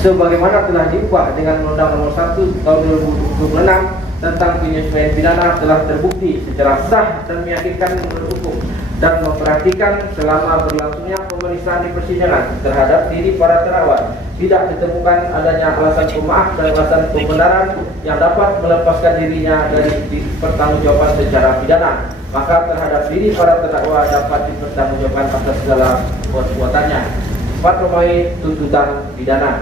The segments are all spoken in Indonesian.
sebagaimana telah diubah dengan Undang-Undang Nomor 1 Tahun 2026 tentang penyesuaian pidana telah terbukti secara sah dan meyakinkan menurut hukum dan memperhatikan selama berlangsungnya pemeriksaan di persidangan terhadap diri para terdakwa tidak ditemukan adanya alasan pemaaf dan alasan pembenaran yang dapat melepaskan dirinya dari pertanggungjawaban secara pidana, maka terhadap diri para terdakwa dapat dipertanggungjawabkan atas segala perbuatannya. 4. Memenuhi tuntutan pidana.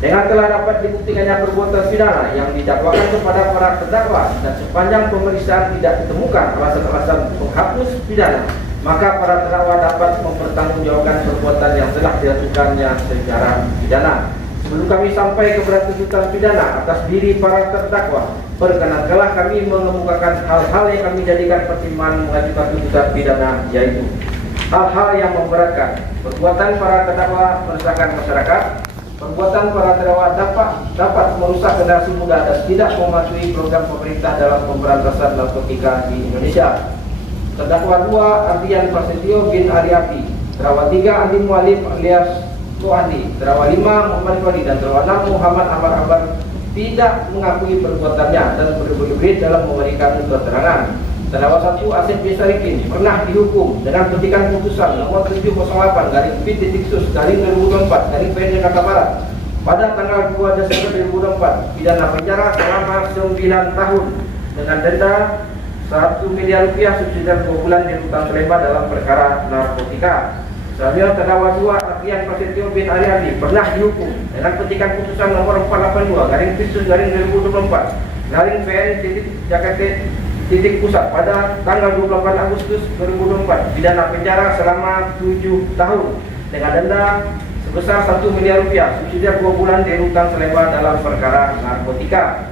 Dengan telah dapat dibuktikannya perbuatan pidana yang didakwakan kepada para terdakwa dan sepanjang pemeriksaan tidak ditemukan alasan-alasan penghapus pidana, maka para terdakwa dapat mempertanggungjawabkan perbuatan yang telah dilakukannya secara pidana. Sebelum kami sampai kepada tuntutan pidana atas diri para terdakwa, perkenankanlah kami mengemukakan hal-hal yang kami jadikan pertimbangan mengajukan tuntutan pidana, yaitu hal-hal yang memberatkan: perbuatan para terdakwa meresahkan masyarakat, perbuatan para terdakwa dapat merusak generasi muda dan tidak mematuhi program pemerintah dalam pemberantasan narkotika di Indonesia. Terdakwa 2 Ardian Prasetyo bin Ariapi, terdakwa 3 Andi Mualif alias Tuandi, terdakwa 5 Muhammad Fadi dan terdakwa 6 Muhammad Amar Ambar tidak mengakui perbuatannya dan berbelit dalam memberikan keterangan. Terdakwa 1 Asep B. Sarikin pernah dihukum dengan petikan putusan nomor 708/P.Sus/2024/PN Jakarta Barat pada tanggal 2 Desember 2024 pidana penjara selama 9 tahun dengan denda Rp1 miliar subsidiar 2 bulan di rutan Salemba dalam perkara narkotika. Selanjutnya terdakwa 2 Ardian Prasetyo bin Ariadi pernah dihukum dengan petikan putusan nomor 482/P.Sus/2024/PN Jakarta Pusat pada tanggal 28 Agustus 2024 pidana penjara selama 7 tahun dengan denda sebesar Rp1 miliar subsidiar 2 bulan di rutan Salemba dalam perkara narkotika.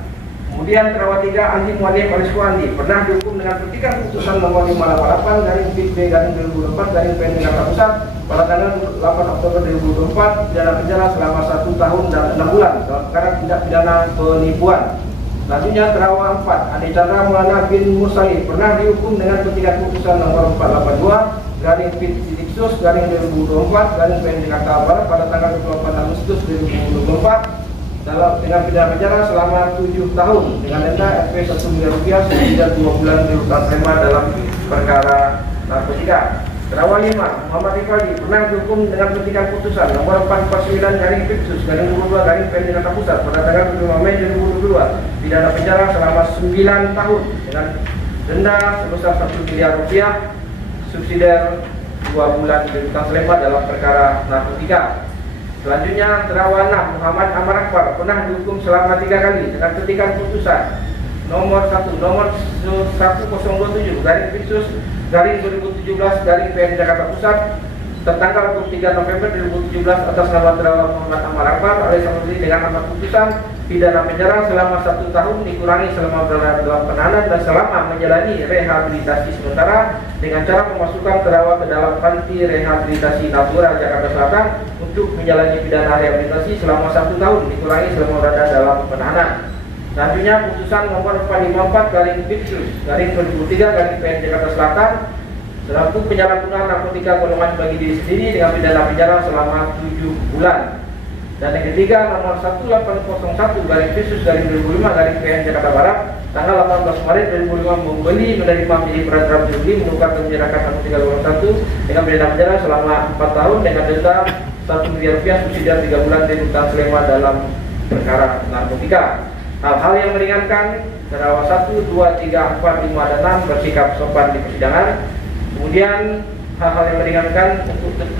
Kemudian terdakwa 3 Andi Mualif alias Andi pernah dihukum dengan petikan putusan nomor 588/B/2024/PN Jakarta Pusat pada tanggal 8 Oktober 2024 pidana penjara selama 1 tahun dan 6 bulan dalam perkara tindak pidana penipuan. Selanjutnya terdakwa 4 Andi Chandra Maulana bin Mursali pernah dihukum dengan petikan putusan nomor 482/P.Sus/2024/PN Jakarta Barat pada tanggal 28 Agustus 2024 dengan pidana penjara selama 7 tahun dengan denda Rp1 miliar subsidiar 2 bulan di rutan Salemba dalam perkara narkotika. Terdakwa 5 Muhammad Rifaldi pernah dihukum dengan petikan putusan nomor 449/P.Sus/2022/PN Jakarta Pusat pada tanggal 25 Mei 2022 pidana penjara selama 9 tahun dengan denda sebesar Rp1 miliar subsidiar 2 bulan di rutan Salemba dalam perkara narkotika. Selanjutnya terdakwa 6 Muhammad Amar Akbar pernah dihukum selama 3 kali dengan petikan putusan nomor 1/1027/P.Sus/2017/PN Jakarta Pusat tertanggal 23 November 2017 atas nama terdakwa Muhammad Amar Akbar alias Samsudin dengan amar putusan pidana penjara selama 1 tahun dikurangi selama berada dalam penahanan dan selama menjalani rehabilitasi sementara dengan cara memasukkan terdakwa ke dalam panti rehabilitasi Natura Jakarta Selatan untuk menjalani pidana rehabilitasi selama 1 tahun dikurangi selama berada dalam penahanan. Selanjutnya putusan nomor 454/P.Sus/2003/PN Jakarta Selatan selaku penyalahgunaan narkotika golongan bagi diri sendiri dengan pidana penjara selama 7 bulan. Dan yang ketiga nomor 1801/P.Sus/2005/PN Jakarta Barat tanggal 18 Maret 2005 membeli, menerima, menjadi penerima jual beli, menukar dan menyerahkan narkotika golongan 1 dengan pidana penjara selama 4 tahun dengan denda Rp1 miliar subsidiar 3 bulan di rutan Salemba dalam perkara narkotika. Hal-hal yang meringankan terdakwa 1, 2, 3, 4, 5, dan 6 bersikap sopan di persidangan. Kemudian hal-hal yang meringankan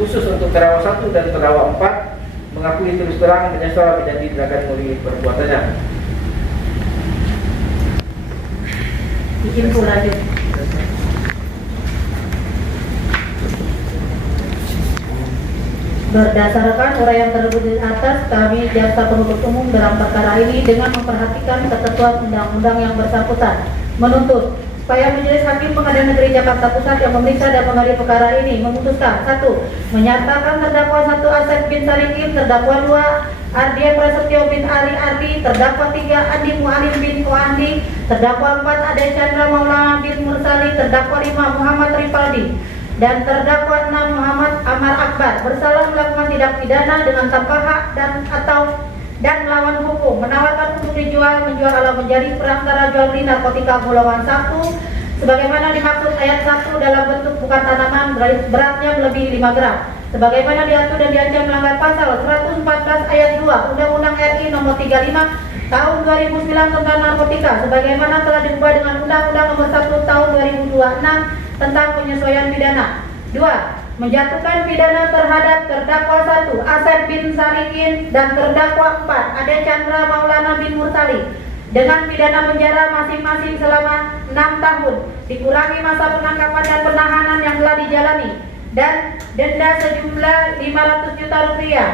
khusus untuk terdakwa 1 dan terdakwa 4 mengakui terus terang menyesal menjadi tidak akan mengulangi perbuatannya. Izin lanjut. Berdasarkan uraian tersebut di atas, kami jaksa penuntut umum dalam perkara ini dengan memperhatikan ketentuan undang-undang yang bersangkutan menuntut supaya Majelis Hakim Pengadilan Negeri Jakarta Pusat yang memeriksa dan mengadili perkara ini memutuskan 1. Menyatakan terdakwa 1 Asep bin Sarikin, terdakwa 2 Ardian Prasetyo bin Ardi, terdakwa 3 Andi Mualif bin Tuandi, terdakwa 4 Ade Chandra Maulana bin Mursali, terdakwa 5 Muhammad Rifaldi, dan terdakwa 6 Muhammad Amar Akbar bersalah melakukan tindak pidana dengan tanpa hak dan atau dan melawan hukum, menawarkan untuk dijual, menjual atau menjadi perantara jual beli narkotika golongan 1 sebagaimana dimaksud ayat 1 dalam bentuk bukan tanaman beratnya melebihi 5 gram sebagaimana diatur dan diancam melanggar pasal 114 ayat 2 Undang-Undang RI nomor 35 tahun 2009 tentang narkotika sebagaimana telah diubah dengan Undang-Undang nomor 1 tahun 2026 tentang penyesuaian pidana. 2. Menjatuhkan pidana terhadap terdakwa 1 Asep bin Sarikin dan terdakwa 4 Ade Chandra Maulana bin Mursali dengan pidana penjara masing-masing selama 6 tahun dikurangi masa penangkapan dan penahanan yang telah dijalani dan denda sejumlah 500 juta rupiah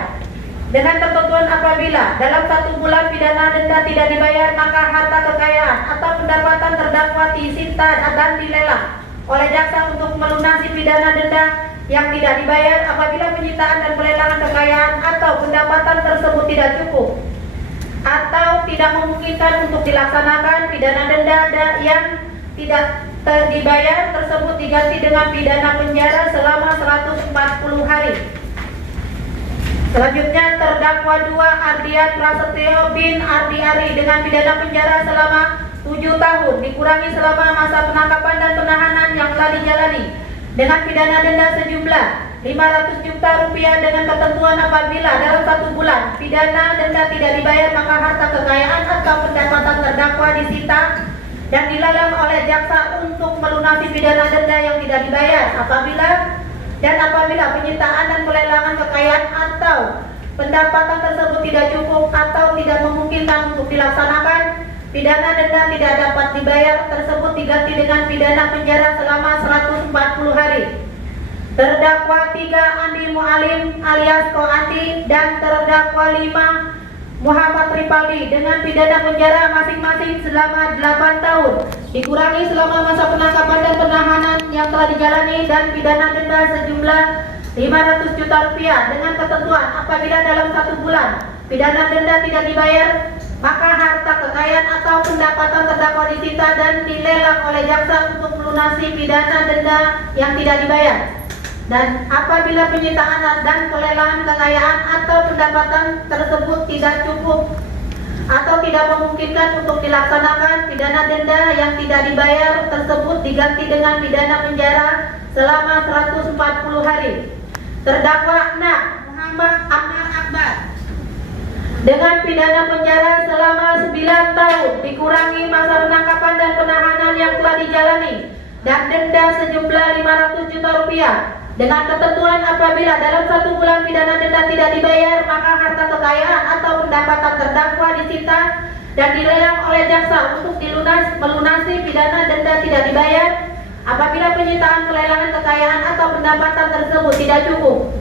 dengan ketentuan apabila dalam 1 bulan pidana denda tidak dibayar maka harta kekayaan atau pendapatan terdakwa disita dan dilelang oleh jaksa untuk melunasi pidana denda yang tidak dibayar apabila penyitaan dan pelelangan kekayaan atau pendapatan tersebut tidak cukup atau tidak memungkinkan untuk dilaksanakan pidana denda yang tidak dibayar tersebut diganti dengan pidana penjara selama 140 hari. Selanjutnya terdakwa 2 Ardian Prasetyo bin Ardi Ari dengan pidana penjara selama 7 tahun dikurangi selama masa penangkapan dan penahanan yang telah dijalani dengan pidana denda sejumlah 500 juta rupiah dengan ketentuan apabila dalam 1 bulan pidana denda tidak dibayar maka harta kekayaan atau pendapatan terdakwa disita dan dilelang oleh jaksa untuk melunasi pidana denda yang tidak dibayar apabila penyitaan dan pelelangan kekayaan atau pendapatan tersebut tidak cukup atau tidak memungkinkan untuk dilaksanakan pidana denda tidak dapat dibayar tersebut diganti dengan pidana penjara selama 140 hari. Terdakwa 3 Andi Mualim alias Ko Andi dan terdakwa 5 Muhammad Ripaldi dengan pidana penjara masing-masing selama 8 tahun dikurangi selama masa penangkapan dan penahanan yang telah dijalani dan pidana denda sejumlah 500 juta rupiah dengan ketentuan apabila dalam 1 bulan pidana denda tidak dibayar maka harta kekayaan atau pendapatan terdakwa disita dan dilelang oleh jaksa untuk melunasi pidana denda yang tidak dibayar. Dan apabila penyitaan dan pelelangan kekayaan atau pendapatan tersebut tidak cukup atau tidak memungkinkan untuk dilaksanakan pidana denda yang tidak dibayar tersebut diganti dengan pidana penjara selama 140 hari. Terdakwa 6 Muhammad Ahmad Akbar dengan pidana penjara selama 9 tahun dikurangi masa penangkapan dan penahanan yang telah dijalani dan denda sejumlah 500 juta rupiah dengan ketentuan apabila dalam 1 bulan pidana denda tidak dibayar maka harta kekayaan atau pendapatan terdakwa disita dan dilelang oleh jaksa untuk melunasi pidana denda tidak dibayar apabila penyitaan pelelangan kekayaan atau pendapatan tersebut tidak cukup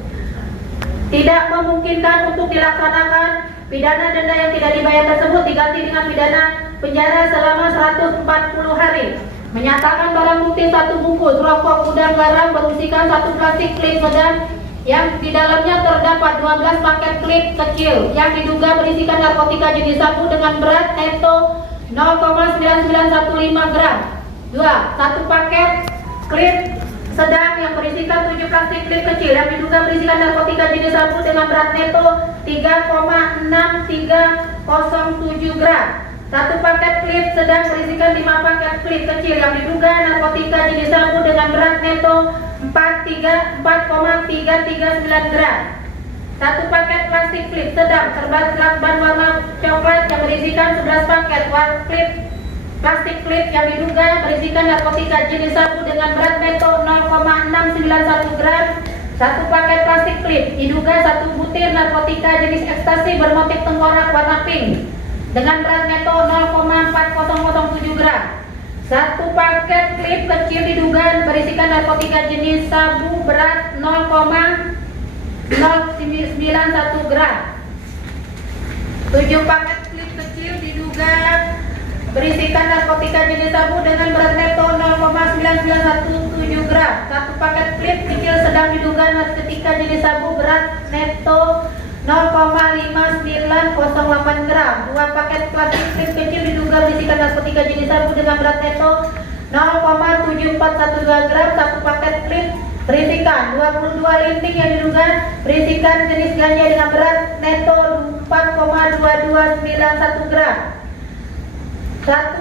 tidak memungkinkan untuk dilaksanakan pidana denda yang tidak dibayar tersebut diganti dengan pidana penjara selama 140 hari. Menyatakan barang bukti 1 bungkus rokok gudang garam berisikan 1 plastik klip sedang yang di dalamnya terdapat 12 paket klip kecil yang diduga berisikan narkotika jenis sabu dengan berat neto 0,9915 gram. 2. 1 paket klip sedang yang berisikan 7 plastik klip kecil yang diduga berisikan narkotika jenis sabu dengan berat neto 3,6307 gram. 1 paket klip sedang berisikan 5 paket klip kecil yang diduga narkotika jenis sabu dengan berat neto 4,339 gram. 1 paket plastik klip sedang terbatas warna coklat yang berisikan 11 paket klip plastik klip yang diduga berisikan narkotika jenis sabu dengan berat neto 0,691 gram. 1 paket plastik klip diduga 1 butir narkotika jenis ekstasi bermotif tengkorak warna pink dengan berat neto 0,4007 gram. 1 paket klip kecil diduga berisikan narkotika jenis sabu berat 0,091 gram. 7 paket klip kecil diduga berisikan narkotika jenis sabu dengan berat neto 0,9917 gram. 1 paket klip kecil sedang diduga narkotika jenis sabu berat neto 0,5908 gram. 2 paket plastik klip kecil diduga berisikan narkotika jenis sabu dengan berat neto 0,7412 gram. 1 paket klip berisikan 22 linting yang diduga berisikan jenis ganja dengan berat neto 4,2291 gram. 1